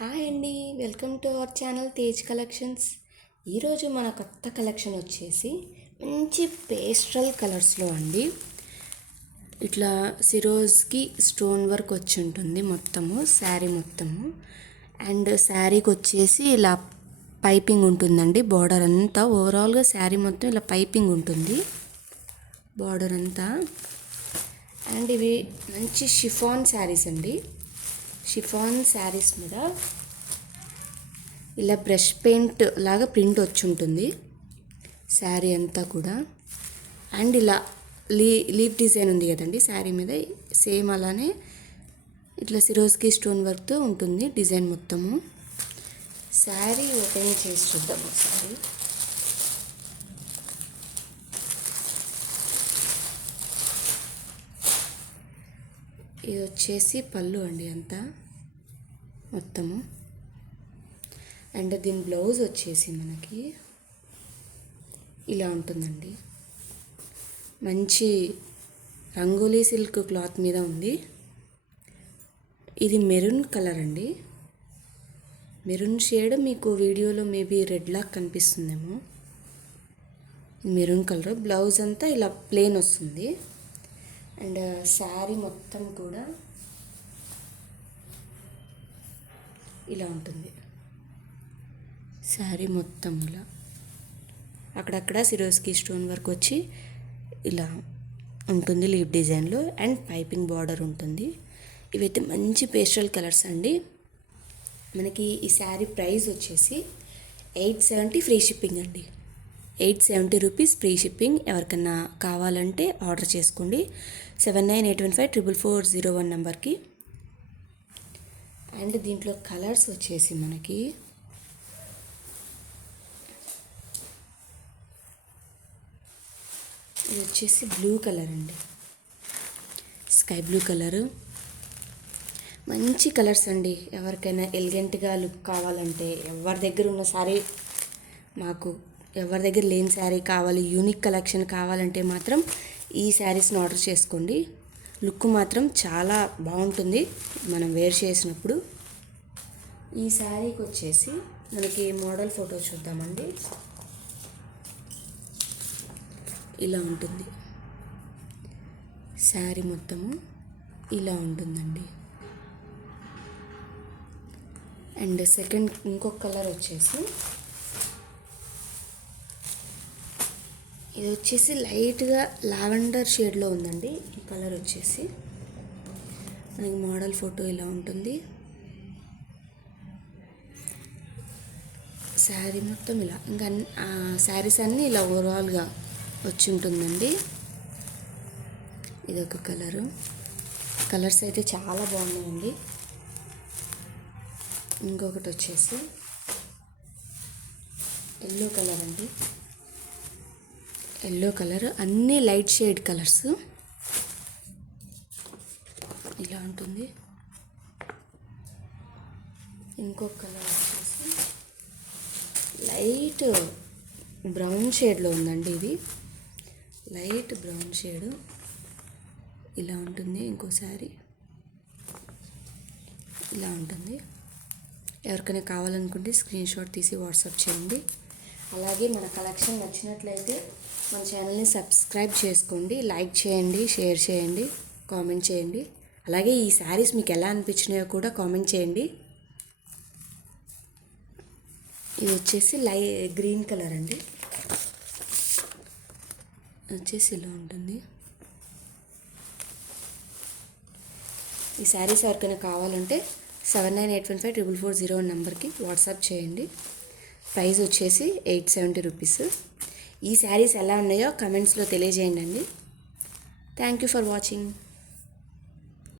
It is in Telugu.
హాయ్ అండి, welcome to our channel Tej collections. ఈరోజు మన కొత్త కలెక్షన్ వచ్చేసి మంచి పేస్టల్ కలర్స్లో అండి. ఇట్లా సిరోజ్కి స్టోన్ వర్క్ వచ్చి ఉంటుంది మొత్తము శారీ మొత్తము. అండ్ శారీకి వచ్చేసి ఇలా పైపింగ్ ఉంటుందండి. బార్డర్ అంతా ఓవరాల్గా శారీ మొత్తం ఇలా పైపింగ్ ఉంటుంది బార్డర్ అంతా. అండ్ ఇవి మంచి షిఫాన్ శారీస్ అండి. షిఫాన్ శారీస్ మీద ఇలా బ్రష్ పెయింట్ లాగా ప్రింట్ వచ్చి ఉంటుంది శారీ అంతా కూడా. అండ్ ఇలా లీఫ్ డిజైన్ ఉంది కదండి శారీ మీద, సేమ్ అలానే ఇట్లా సిరోస్కి స్టోన్ వర్క్తో ఉంటుంది డిజైన్ మొత్తము. శారీ ఓపెన్ చేసి చూద్దాం ఒకసారి. ఇది వచ్చేసి పళ్ళు అండి అంతా మొత్తము. అండ్ దీని బ్లౌజ్ వచ్చేసి మనకి ఇలా ఉంటుందండి. మంచి రంగోలీ సిల్క్ క్లాత్ మీద ఉంది. ఇది మెరూన్ కలర్ అండి. మెరూన్ షేడ్ మీకు వీడియోలో మేబీ రెడ్ లాగా కనిపిస్తుందేమో. Maroon colour. బ్లౌజ్ అంతా ఇలా ప్లెయిన్ వస్తుంది. అండ్ శారీ మొత్తం కూడా ఇలా ఉంటుంది. శారీ మొత్తం ఇలా అక్కడక్కడ సిరోస్కి స్టోన్ వర్క్ వచ్చి ఇలా ఉంటుంది లీఫ్ డిజైన్లో. అండ్ పైపింగ్ బార్డర్ ఉంటుంది. ఇవైతే మంచి పేస్టల్ కలర్స్ అండి. మనకి ఈ శారీ ప్రైస్ వచ్చేసి 870 ఫ్రీ షిప్పింగ్ అండి. 870 రూపీస్ ఫ్రీ షిప్పింగ్. ఎవరికన్నా కావాలంటే ఆర్డర్ చేసుకోండి 7981544001 నెంబర్కి. అండ్ దీంట్లో కలర్స్ వచ్చేసి మనకి ఇది వచ్చేసి బ్లూ కలర్ అండి, స్కై బ్లూ కలరు. మంచి కలర్స్ అండి. ఎవరికైనా ఎలిగెంట్గా లుక్ కావాలంటే, ఎవరి దగ్గర ఉన్న శారీ మాకు ఎవరి దగ్గర లేని శారీ కావాలి, యూనిక్ కలెక్షన్ కావాలంటే మాత్రం ఈ శారీస్ని ఆర్డర్ చేసుకోండి. లుక్ మాత్రం చాలా బాగుంటుంది మనం వేర్ చేసినప్పుడు. ఈ శారీకి వచ్చేసి మనకి మోడల్ ఫోటో చూద్దామండి. ఇలా ఉంటుంది శారీ మొత్తము, ఇలా ఉంటుందండి. అండ్ సెకండ్ ఇంకొక కలర్ వచ్చేసి ఇది వచ్చేసి లైట్గా లావెండర్ షేడ్లో ఉందండి. ఈ కలర్ వచ్చేసి మనకి మోడల్ ఫోటో ఇలా ఉంటుంది. శారీ మొత్తం ఇలా, ఇంకా శారీస్ అన్నీ ఇలా ఓవరాల్గా వచ్చి ఉంటుందండి. ఇదొక కలరు. కలర్స్ అయితే చాలా బాగున్నాయండి. ఇంకొకటి వచ్చేసి ఎల్లో కలర్ అండి. ఎల్లో కలర్, అన్నీ లైట్ షేడ్ కలర్స్ ఇలా ఉంటుంది. ఇంకొక కలర్ వచ్చేసి లైట్ బ్రౌన్ షేడ్లో ఉందండి. ఇది లైట్ బ్రౌన్ షేడు ఇలా ఉంటుంది. ఇంకోసారి ఇలా ఉంటుంది. ఎవరికైనా కావాలనుకుంటే స్క్రీన్ షాట్ తీసి వాట్సాప్ చేయండి. అలాగే మన కలెక్షన్ నచ్చినట్లయితే మన ఛానల్ని సబ్స్క్రైబ్ చేసుకోండి, లైక్ చేయండి, షేర్ చేయండి, కామెంట్ చేయండి. అలాగే ఈ శారీస్ మీకు ఎలా అనిపించినాయో కూడా కామెంట్ చేయండి. ఇది వచ్చేసి గ్రీన్ కలర్ అండి. వచ్చేసి ఇలా ఉంటుంది. ఈ శారీస్ ఎవరికైనా కావాలంటే 7981544001 నెంబర్కి వాట్సాప్ చేయండి. ప్రైస్ వచ్చేసి 870 రూపీస్. ఈ శారీస్ ఎలా ఉన్నాయో కమెంట్స్లో తెలియజేయండి అండి. Thank you for watching.